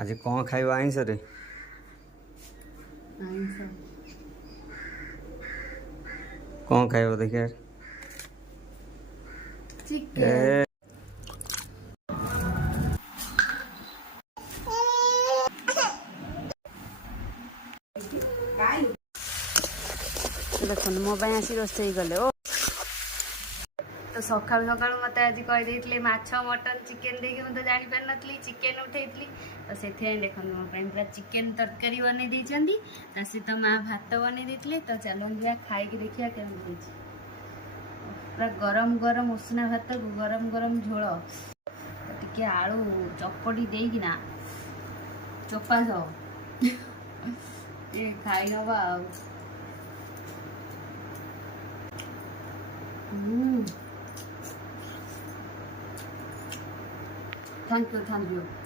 आज कौन खाइब आइंस रे? कौन खाइब देखिए? चिकन। देखो मो आसी रोसे गले ओ तो सका सका मत आज कहीदे माछ मटन चिकेन देखिए मुझे जापर नी चिकेन उठे तो से देखो मो पूरा चिकेन तरकारी बन सहित माँ भात बन तो चलो खाई देखिए केमी पूरा गरम गरम उषना भात को गरम गरम झोल टे आलू चपटी देना चोपा सह ये खाई नवा थैंक यू